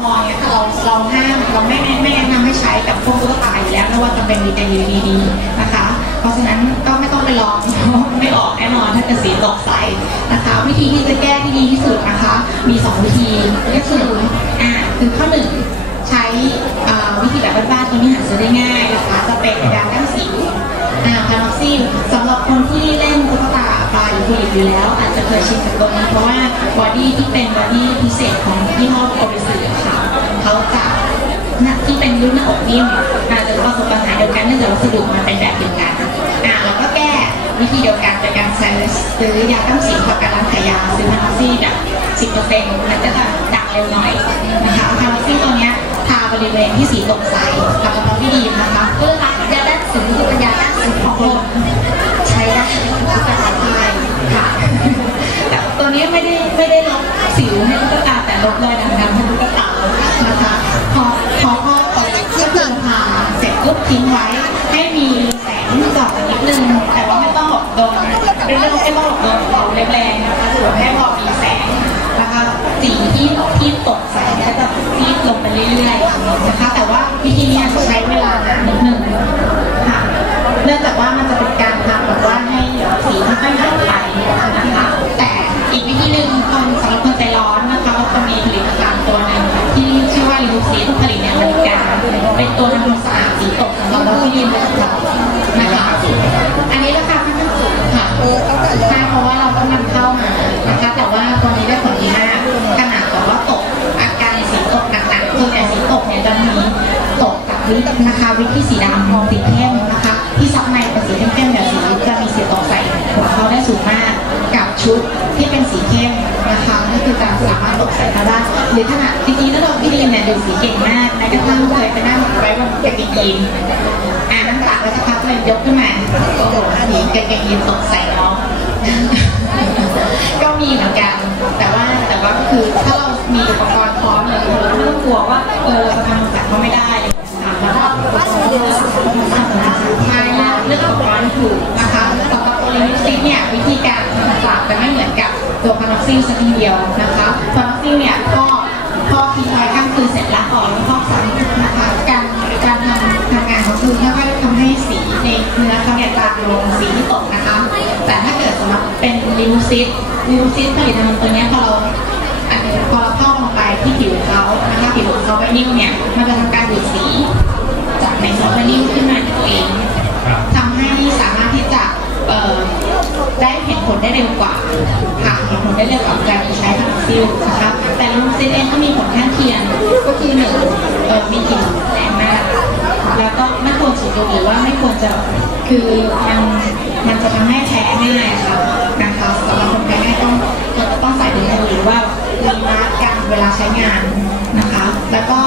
พอเนี่ยเราเราห้ามเราไม่ไม่แนะนำให้ใช้กับพวกตุ๊กตาอยู่แล้วไม่ว่าจะเป็นดีแต่ดีดีนะคะ เพราะฉะนั้นก็ไม่ต้องไปลองไม่ออกแน่นอนถ้าเกิดสีตกใสนะคะ วิธีที่จะแก้ที่ดีที่สุดนะคะ มีสองวิธีก็คืออ่าคือข้อหนึ่งใช้วิธีแบบบ้านๆตัวนี้หาซื้อได้ง่ายนะคะจะเป็นยาด้านสิวอ่าพาราซิลสำหรับคนที่เล่น ผลิตอยู่แล้ว อาจจะเคยชินกับตัวนี้เพราะว่าบอดี้ที่เป็นบอดี้พิเศษของยี่ห้อโอเปสือค่ะเขาจะหน้าที่เป็นรุ่นหน้าอกนิ่มอาจจะประสบปัญหาเดียวกันเนื่องจากวัสดุมันเป็นแบบเดียวกันอ่าแล้วก็แก้วิธีเดียวกันโดยการใช้ซื้อยาตั้งสิวกับการล้างขายาซื้อพาราซิลแบบ10%มันก็จะดังเร็วหน่อยนะคะพาราซิลตัวเนี้ยทาบริเวณที่สีตกใสกับกระเพาะที่ดีนะคะเพื่อรักยาด้านสิวคือเป็นยาด้านสิวของลม ตัวนี้ไม่ได้ไม่ได้ลบสิวให้ตุ๊กตาแต่ลบรอยด่างๆให้ตุ๊กตานะคะพอพอพอเปิดก็คือทาเสร็จปุ๊บทิ้งไว้ ให้มีแสงส่องนิดนึงแต่ว่าไม่ต้องหลบโดนเรื่องไม่ต้องหลบโดนเราแรงๆนะคะถือว่าให้พอมีแสงนะคะสีที่ที่ตกแสงก็จะซีดลงไปเรื่อยๆนะคะ แต่ว่าวิธีนี้ใช้เวลานานนิดนึงค่ะเนื่องจากว่ามันจะเป็น ที่ยืนโดยเฉพาะนะคะอันนี้ราคาค่อนข้างสูงค่ะใช่เพราะว่าเราต้องนำเข้ามานะคะ แต่ว่าตัวนี้ได้ผลดีมากขนาดแบบว่าตกอาการสีตกหนักๆส่วนใหญ่สีตกเนี่ยจะมีตกกับวิกนะคะวิกที่สีดำมองสีเข้มนะคะ ที่ซับในเป็นสีเข้มๆแบบสีจะมีสีตกใส่ของเขาได้สูงมากกับชุด ตกใส่เขาได้หรือขนาดจริงๆแล้วเราพี่ดีมเนี่ยดูสีเก่งมากแม้กระทั่งเคยไปนั่งไว้บนกางเกงยีนอ่านั่งตักแล้วสักพักเลยยกขึ้นมาโอ้โหสีกางเกงยีนตกใส่น้องก็มีเหมือนกัน แต่ว่าแต่ว่าก็คือถ้าเรามีอุปกรณ์พร้อมเลยเราไม่ต้องกลัวว่าเออเราจะทำจากเขาไม่ได้ค่ะแล้วก็ว่าสมมติเราใช่เลือกอุปกรณ์ถูกนะคะสำหรับตัวลิมิซิเนี่ยวิธีการทำจากจะไม่เหมือนกับตัวพาราซิลสักทีเดียวนะคะ พาราซิลเนี่ยก็พอทิ้งไว้ข้ามคืนเสร็จแล้วก่อนแล้วพอกซ้ำนะคะการการทำทำงานของคือค่อยๆทำให้สีในเนื้อเขาเนี่ยจางลงสีที่ตกนะคะ แต่ถ้าเกิดสำหรับเป็นลิมูซิสลิมูซิสผลิตภัณฑ์ตัวนี้พอเราอันนี้พอเราเข้าลงไปที่ผิวเขานะคะผิวของเขาไวนิ่งเนี่ยมันจะทำการดูดสีจากในซอฟต์แวร์นิ่งขึ้นมาเองทำให้สามารถที่จะได้เห็นผลได้เร็วกว่า ก็มีผลข้างเคียงก็คือหนึ่งเออมีกลิ่นแรงมากแล้วก็ไม่ควรสูดดมหรือว่าไม่ควรจะคือมันมันจะทำให้แพ้ง่ายค่ะนะคะสำหรับคนแพ้ง่ายต้องเราจะต้องใส่ถุงมือหรือว่ามีมาสก์กันเวลาใช้งานนะคะ แล้วก็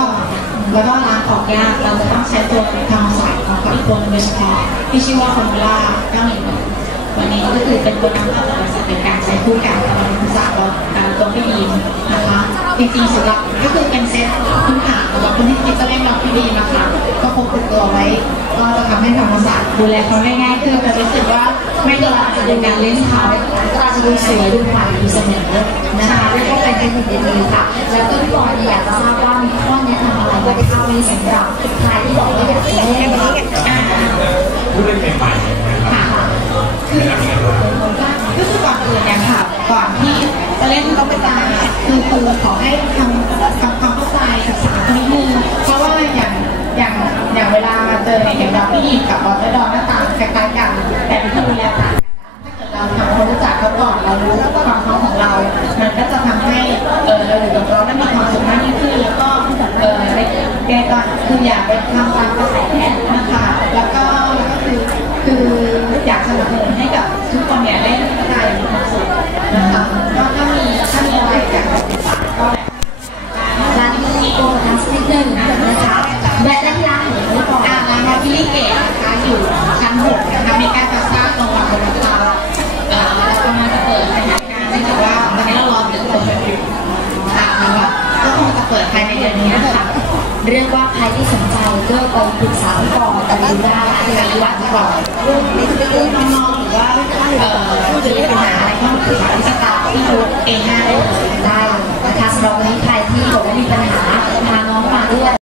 แล้วก็ล้างออกยากเราจะต้องใช้ตัวทำความสะอาดของเขาอีกตัวนึงโดยเฉพาะที่ชื่อว่าฟอร์มูล่า911วันนี้ก็คือเป็นตัวนำเข้าจากบริษัทเป็นการใช้คู่กันกับทำความสะอาดเราตัวพี่ดีมนะคะ จริงๆสำหรับก็คือเป็นเซ็ตพื้นฐานสำหรับคนที่คิดจะเล่นเราพี่ดีนะคะก็พกติดตัวไว้ ก็จะทำให้ธรรมศาสตร์ดูแลเขาได้ง่ายขึ้นแต่รู้สึกว่าไม่ตลาดจะเป็นการเล่นเขาเราจะดูสวยดูใหม่ดูเสมอนะคะเรียกว่าเป็นเทคนิคดีๆค่ะ แล้วก็พี่บอยอยากจะทราบว่ามีข้อแนะนำอะไรบ้างคะวันนี้สำหรับใครที่บอกว่าอยากจะเล่นอ่าผู้เล่นใหม่ๆนะครับค่ะคือก็คือก่อนอื่นเนี่ยค่ะก่อนที่จะเล่นต้องไปตา คือคือขอให้ทำทำความเข้าใจศึกษาสันิดนึงเพราะว่าอย่างอย่างอย่างเวลามาเจอเนี่ยอย่างดอกพี่อีกับบอลและดอนหน้าตาคล้ายๆกันแต่วิธีดูแลต่างกันถ้าเกิดเราทำความรู้จักเขาก่อนเรารู้ความพร้อมของเรา มันก็จะทำให้เออเราอยู่กับเขาได้มีความสุขมากยิ่งขึ้นแล้วก็เออได้แกก็คืออย่าไปทำตามกระแส เปิดภายในเดือนนี้นะคะเรียกว่าใครที่สนใจก็ไปปรึกษาพี่บอยกันดูได้ที่ร้านหลังก่อนเรื่องน้องๆหรือว่าเอ่อจะมีปัญหาอะไรก็ปรึกษาที่สตาฟที่ดูเองได้ได้นะคะสำหรับวันนี้ใครที่บอกว่ามีปัญหา